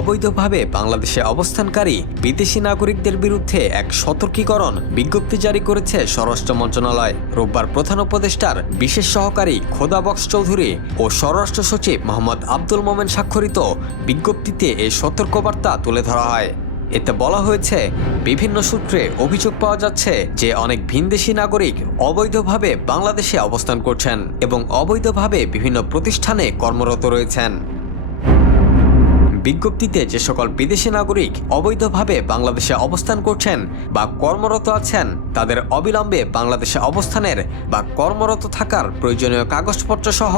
অবৈধভাবে বাংলাদেশে অবস্থানকারী বিদেশি নাগরিকদের বিরুদ্ধে এক সতর্কীকরণ বিজ্ঞপ্তি জারি করেছে স্বরাষ্ট্র মন্ত্রণালয়। রোববার প্রধান উপদেষ্টার বিশেষ সহকারী খোদা বক্স চৌধুরী ও স্বরাষ্ট্র সচিব মোহাম্মদ আব্দুল মোমেন স্বাক্ষরিত বিজ্ঞপ্তিতে এই সতর্কবার্তা তুলে ধরা হয়। এতে বলা হয়েছে, বিভিন্ন সূত্রে অভিযোগ পাওয়া যাচ্ছে যে অনেক ভিনদেশি নাগরিক অবৈধভাবে বাংলাদেশে অবস্থান করছেন এবং অবৈধভাবে বিভিন্ন প্রতিষ্ঠানে কর্মরত রয়েছেন। বিজ্ঞপ্তিতে যে সকল বিদেশি নাগরিক অবৈধভাবে বাংলাদেশে অবস্থান করছেন বা কর্মরত আছেন, তাদের অবিলম্বে বাংলাদেশে অবস্থানের বা কর্মরত থাকার প্রয়োজনীয় কাগজপত্র সহ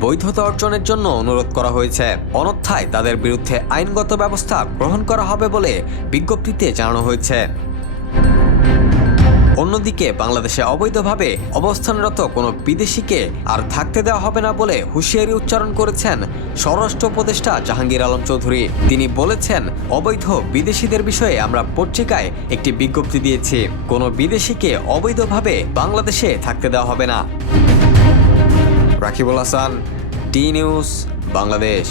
বৈধতা অর্জনের জন্য অনুরোধ করা হয়েছে। অনথায় তাদের বিরুদ্ধে আইনগত ব্যবস্থা গ্রহণ করা হবে বলে বিজ্ঞপ্তিতে জানানো হয়েছে। অন্যদিকে বাংলাদেশে অবৈধভাবে অবস্থানরত কোনো বিদেশিকে আর থাকতে দেওয়া হবে না বলে হুঁশিয়ারি উচ্চারণ করেছেন স্বরাষ্ট্র উপদেষ্টা জাহাঙ্গীর আলম চৌধুরী। তিনি বলেছেন, অবৈধ বিদেশিদের বিষয়ে আমরা পত্রিকায় একটি বিজ্ঞপ্তি দিয়েছি। কোনো বিদেশিকে অবৈধভাবে বাংলাদেশে থাকতে দেওয়া হবে না। Rakibul Hasan T news, Bangladesh.